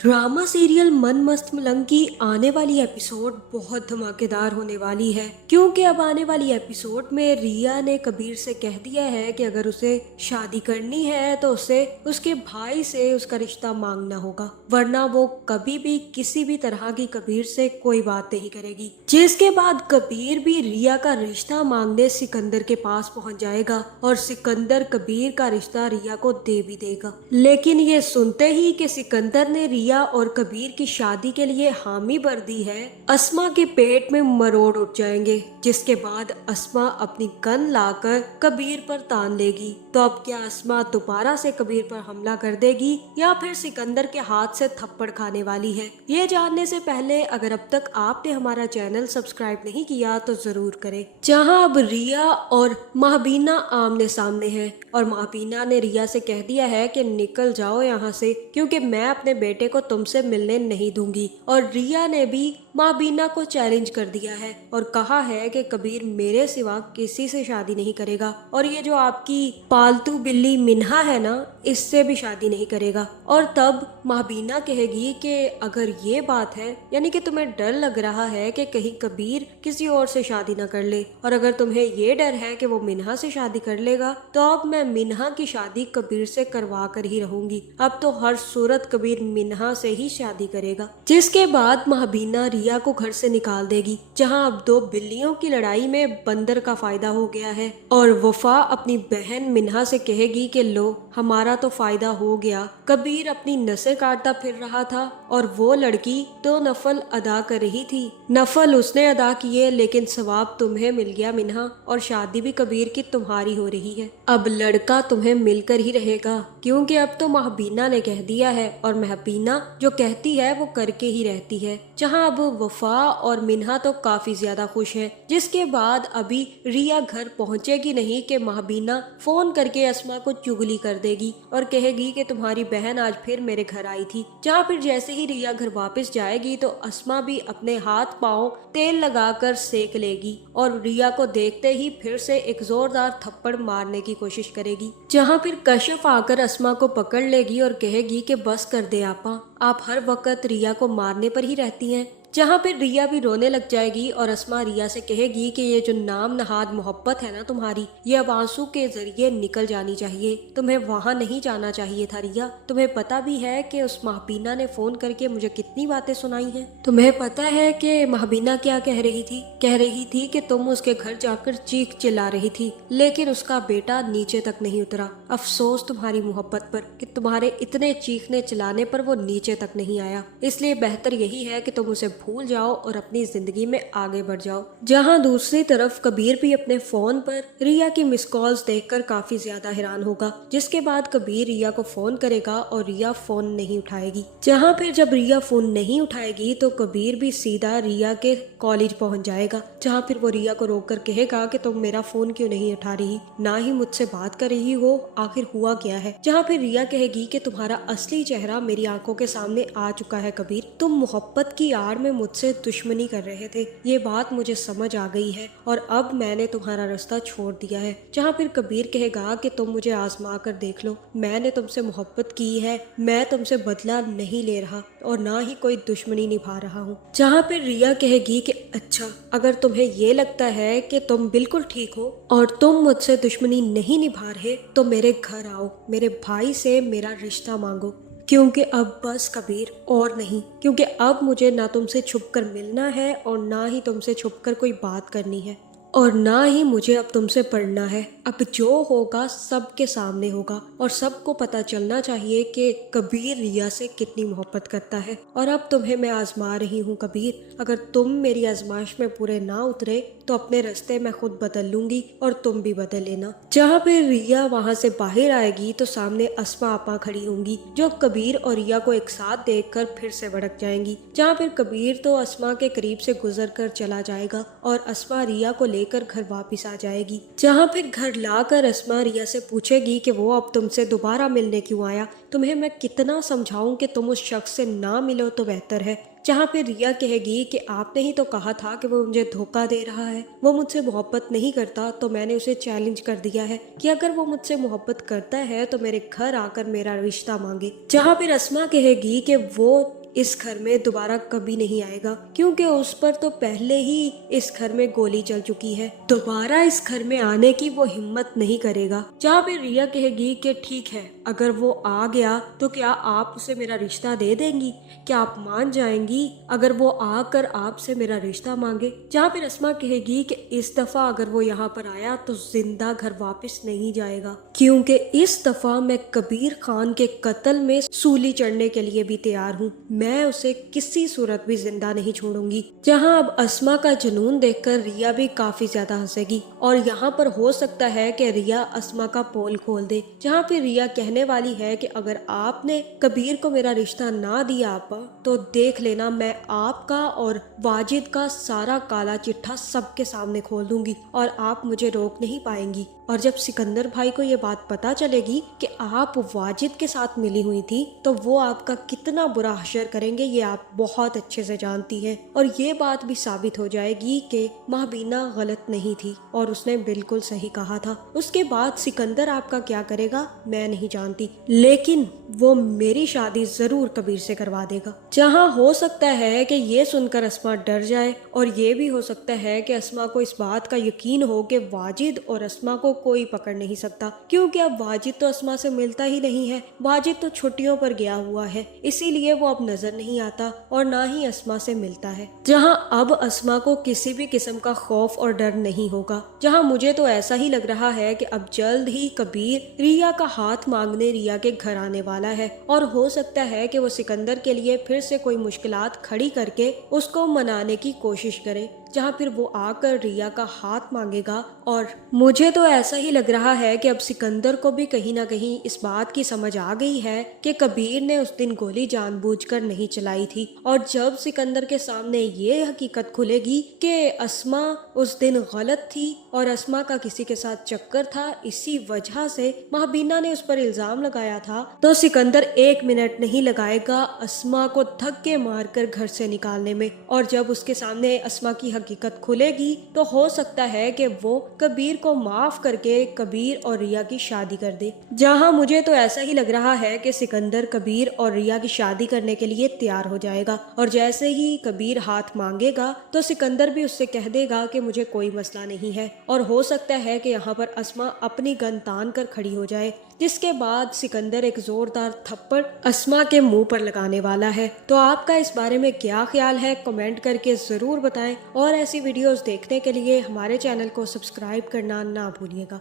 Drama serial मन मस्त मलंग की आने वाली एपिसोड बहुत धमाकेदार होने वाली है, क्योंकि अब आने वाली एपिसोड में रिया ने कबीर से कह दिया है कि अगर उसे शादी करनी है तो उसे उसके भाई से उसका रिश्ता मांगना होगा, वरना वो कभी भी किसी भी तरह की कबीर से कोई बात नहीं करेगी। जिसके बाद कबीर भी रिया का रिश्ता मांगने सिकंदर के पास पहुंच जाएगा और सिकंदर कबीर का रिश्ता रिया को दे भी देगा। लेकिन ये सुनते ही कि सिकंदर ने रिया और कबीर की शादी के लिए हामी भर दी है, अस्मा के पेट में मरोड़ उठ जाएंगे। जिसके बाद अस्मा अपनी गन लाकर कबीर पर तान लेगी। तो अब क्या अस्मा दोबारा से कबीर पर हमला कर देगी या फिर सिकंदर के हाथ से थप्पड़ खाने वाली है? ये जानने से पहले अगर अब तक आपने हमारा चैनल सब्सक्राइब नहीं किया तो जरूर करें। जहां अब रिया और महबीना आमने सामने हैं और महबीना ने रिया से कह दिया है कि निकल जाओ यहाँ से, क्योंकि मैं अपने बेटे को तुमसे मिलने नहीं दूंगी। और रिया ने भी महबीना को चैलेंज कर दिया है और कहा है कि कबीर मेरे सिवा किसी से शादी नहीं करेगा और ये जो आपकी पालतू बिल्ली मिन्हा है ना, इससे भी शादी नहीं करेगा। और तब महबीना कहेगी कि अगर ये बात है, यानी कि तुम्हें डर लग रहा है कि कहीं कबीर किसी और से शादी ना कर ले, और अगर तुम्हें ये डर है कि वो मिन्हा से शादी कर लेगा, तो अब मैं मिन्हा की शादी कबीर से करवा कर ही रहूंगी। अब तो हर सूरत कबीर मिन्हा से ही शादी करेगा। जिसके बाद महबीना रिया को घर से निकाल देगी, जहां अब दो बिल्लियों की लड़ाई में बंदर का फायदा हो गया है। और वफा अपनी बहन मिन्हा से कहेगी कि लो, हमारा तो फायदा हो गया। कबीर अपनी नसें काटता फिर रहा था और वो लड़की दो नफल अदा कर रही थी। नफल उसने अदा किए, लेकिन सवाब तुम्हें मिल गया मिन्हा, और शादी भी कबीर की तुम्हारी हो रही है। अब लड़का तुम्हें मिलकर ही रहेगा, क्योंकि अब तो महबीना ने कह दिया है और महबीना जो कहती है वो करके ही रहती है। जहां अब वफा और मिन्हा तो काफी ज्यादा खुश हैं। जिसके बाद अभी रिया घर पहुंचेगी नहीं कि महबीना फोन करके अस्मा को चुगली कर देगी और कहेगी कि तुम्हारी बहन आज फिर मेरे घर आई थी। जहाँ फिर जैसे ही रिया घर वापस जाएगी तो अस्मा भी अपने हाथ पांव तेल लगाकर सेक लेगी और रिया को देखते ही फिर से एक जोरदार थप्पड़ मारने की कोशिश करेगी। जहाँ फिर कश्यप आकर अस्मा को पकड़ लेगी और कहेगी कि बस कर दे आपा, आप हर वक्त रिया को मारने पर ही रहती हैं। जहाँ फिर रिया भी रोने लग जाएगी और अस्मा रिया से कहेगी कि ये जो नाम नहाद मोहब्बत है ना तुम्हारी, ये अब आंसू के जरिए निकल जानी चाहिए। तुम्हें वहाँ नहीं जाना चाहिए था रिया। तुम्हें पता भी है कि उस महबीना ने फोन करके मुझे कितनी बातें सुनाई हैं। तुम्हें पता है कि महबीना क्या कह रही थी? कह रही थी कि तुम उसके घर जाकर चीख चिल्ला रही थी, लेकिन उसका बेटा नीचे तक नहीं उतरा। अफसोस तुम्हारी मोहब्बत पर कि तुम्हारे इतने चीखने चिल्लाने पर वो नीचे तक नहीं आया। इसलिए बेहतर यही है कि तुम उसे भूल जाओ और अपनी जिंदगी में आगे बढ़ जाओ। जहां दूसरी तरफ कबीर भी अपने फोन पर रिया की मिस कॉल्स देखकर काफी ज्यादा हैरान होगा। जिसके बाद कबीर रिया को फोन करेगा और रिया फोन नहीं उठाएगी। जहां फिर जब रिया फोन नहीं उठाएगी तो कबीर भी सीधा रिया के कॉलेज पहुंच जाएगा। जहां फिर वो रिया को रोककर कहेगा कि तुम मेरा फोन क्यों नहीं उठा रही, ना ही मुझसे बात कर रही हो, आखिर हुआ क्या है? जहां फिर रिया कहेगी कि तुम्हारा असली चेहरा मेरी आंखों के सामने आ चुका है कबीर, तुम मोहब्बत की आड़ में मुझसे दुश्मनी कर रहे थे। ये बात मुझे समझ आ गई है और अब मैंने तुम्हारा रास्ता छोड़ दिया है। जहाँ फिर कबीर कहेगा कि तुम मुझे आजमा कर देख लो, मैंने तुमसे मोहब्बत की है, मैं तुमसे बदला नहीं ले रहा और ना ही कोई दुश्मनी निभा रहा हूँ। जहाँ फिर रिया कहेगी कि अच्छा, अगर तुम्हें ये लगता है कि तुम बिल्कुल ठीक हो और तुम मुझसे दुश्मनी नहीं निभा रहे तो मेरे घर आओ, मेरे भाई से मेरा रिश्ता मांगो, क्योंकि अब बस कबीर और नहीं, क्योंकि अब मुझे ना तुमसे छुपकर मिलना है और ना ही तुमसे छुपकर कोई बात करनी है और ना ही मुझे अब तुमसे पढ़ना है। अब जो होगा सबके सामने होगा और सबको पता चलना चाहिए कि कबीर रिया से कितनी मोहब्बत करता है। और अब तुम्हें मैं आजमा रही हूँ कबीर, अगर तुम मेरी आजमाइश में पूरे ना उतरे तो अपने रास्ते मैं खुद बदल लूंगी और तुम भी बदल लेना। जहाँ पे रिया वहाँ से बाहर आएगी तो सामने अस्मा आपा खड़ी होंगी, जो कबीर और रिया को एक साथ देखकर फिर से भड़क जाएंगी। जहाँ फिर कबीर तो अस्मा के करीब से गुजर कर चला जाएगा और अस्मा रिया को लेकर घर वापस आ जाएगी। जहाँ फिर घर लाकर अस्मा रिया से पूछेगी कि वो अब तुमसे दोबारा मिलने क्यों आया, तुम्हें मैं कितना समझाऊं कि तुम उस शख्स से ना मिलो तो बेहतर है। जहाँ पे रिया कहेगी कि आपने ही तो कहा था कि वो मुझे धोखा दे रहा है, वो मुझसे मोहब्बत नहीं करता, तो मैंने उसे चैलेंज कर दिया है कि अगर वो मुझसे मोहब्बत करता है तो मेरे घर आकर मेरा रिश्ता मांगे। जहाँ फिर अस्मा कहेगी कि वो इस घर में दोबारा कभी नहीं आएगा क्योंकि उस पर तो पहले ही इस घर में गोली चल चुकी है, दोबारा इस घर में आने की वो हिम्मत नहीं करेगा। जहाँ पे रिया कहेगी कि ठीक है, अगर वो आ गया तो क्या आप उसे मेरा रिश्ता दे देंगी, क्या आप मान जाएंगी अगर वो आकर आपसे मेरा रिश्ता मांगे। जहाँ पे अस्मा कहेगी कि इस दफा अगर वो यहाँ पर आया तो जिंदा घर वापस नहीं जाएगा, क्योंकि इस दफा मैं कबीर खान के कत्ल में सूली चढ़ने के लिए भी तैयार हूँ, मैं उसे किसी सूरत भी जिंदा नहीं छोड़ूंगी। जहाँ अब अस्मा का जुनून देखकर रिया भी काफी ज्यादा हंसेगी और यहाँ पर हो सकता है कि रिया अस्मा का पोल खोल दे। जहाँ पे रिया कहने वाली है कि अगर आपने कबीर को मेरा रिश्ता ना दिया आपा तो देख लेना मैं आपका और वाजिद का सारा काला चिट्ठा सबके सामने खोल दूंगी और आप मुझे रोक नहीं पाएंगी। और जब सिकंदर भाई को ये बात पता चलेगी कि आप वाजिद के साथ मिली हुई थी तो वो आपका कितना बुरा हशर करेंगे ये आप बहुत अच्छे से जानती हैं। और ये बात भी साबित हो जाएगी कि महबीना गलत नहीं थी और उसने बिल्कुल सही कहा था। उसके बाद सिकंदर आपका क्या करेगा मैं नहीं जानती, लेकिन वो मेरी शादी जरूर कबीर से करवा देगा। जहाँ हो सकता है कि ये सुनकर अस्मा डर जाए और ये भी हो सकता है कि अस्मा को इस बात का यकीन हो कि वाजिद और अस्मा को कोई पकड़ नहीं सकता, क्योंकि अब वाजिद तो अस्मा से मिलता ही नहीं है, वाजिद तो छुट्टियों पर गया हुआ है, इसीलिए वो अब नजर नहीं आता और ना ही अस्मा से मिलता है। जहां अब अस्मा को किसी भी किस्म का खौफ और डर नहीं होगा। जहां मुझे तो ऐसा ही लग रहा है कि अब जल्द ही कबीर रिया का हाथ मांगने रिया के घर आने वाला है और हो सकता है कि वो सिकंदर के लिए फिर से कोई मुश्किलात खड़ी करके उसको मनाने की कोशिश करे, जहाँ फिर वो आकर रिया का हाथ मांगेगा। और मुझे तो ऐसा ही लग रहा है कि अब सिकंदर को भी कहीं ना कहीं इस बात की समझ आ गई है कि कबीर ने उस दिन गोली जानबूझकर नहीं चलाई थी। और जब सिकंदर के सामने ये हकीकत खुलेगी कि अस्मा उस दिन गलत थी और अस्मा का किसी के साथ चक्कर था, इसी वजह से महबीना ने उस पर इल्जाम लगाया था, तो सिकंदर 1 मिनट नहीं लगाएगा अस्मा को धक्के मारकर घर से निकालने में। और जब उसके सामने अस्मा की हकीकत खुलेगी तो हो सकता है कि वो कबीर को माफ करके कबीर और रिया की शादी कर दे। जहां मुझे तो ऐसा ही लग रहा है कि सिकंदर कबीर और रिया की शादी करने के लिए तैयार हो जाएगा और जैसे ही कबीर हाथ मांगेगा तो सिकंदर भी उससे कह देगा कि मुझे कोई मसला नहीं है। और हो सकता है कि यहाँ पर अस्मा अपनी गन तान कर खड़ी हो जाए, जिसके बाद सिकंदर एक जोरदार थप्पड़ अस्मा के मुंह पर लगाने वाला है। तो आपका इस बारे में क्या ख्याल है कमेंट करके जरूर बताएं और ऐसी वीडियोस देखने के लिए हमारे चैनल को सब्सक्राइब करना ना भूलिएगा।